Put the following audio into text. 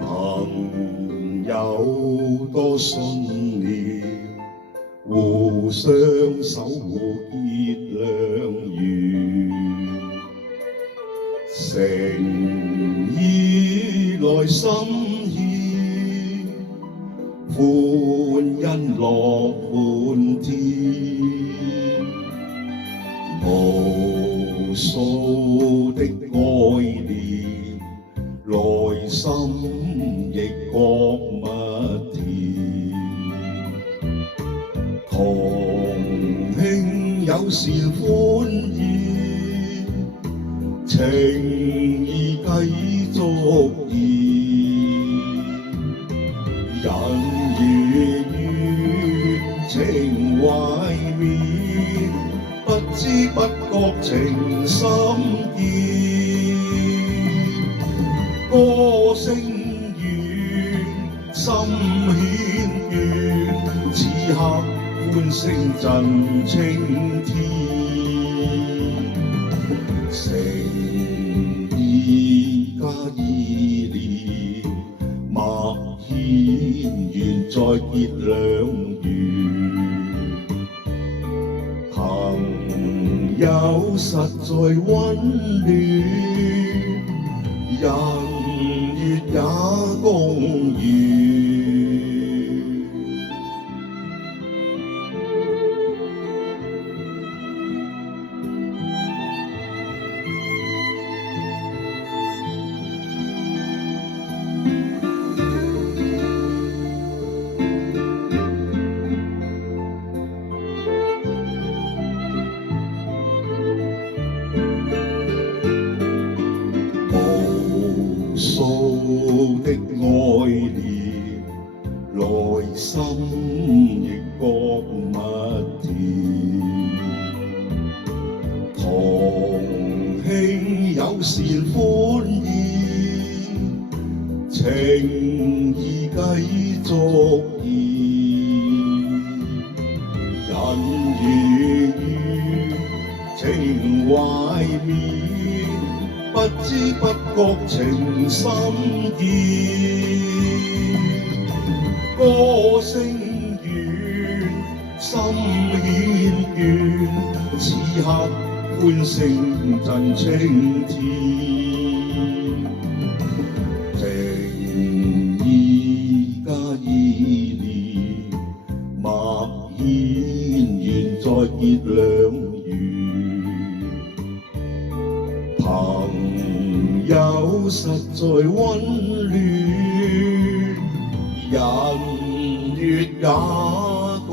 朋友多信了，互相守護結良緣，誠意來心意，歡欣樂滿天，無數的愛念，內心亦覺蜜甜，同慶友善歡意，情意繼續燃，人與月情懷綿，不知不覺情深結，歌聲遠，心牽眷，此刻歡聲震青天，誠意加意念，默牽緣再結良緣，朋友實在溫暖，人月也共圓。無數的愛念，內心亦覺蜜甜，同慶友善歡意，情意繼續燃，人與月情懷綿，不知不覺情深結，歌聲遠，心牽眷，此刻歡聲震青天，情意加意念，默牽緣再結良緣，朋友實在溫暖，人月也共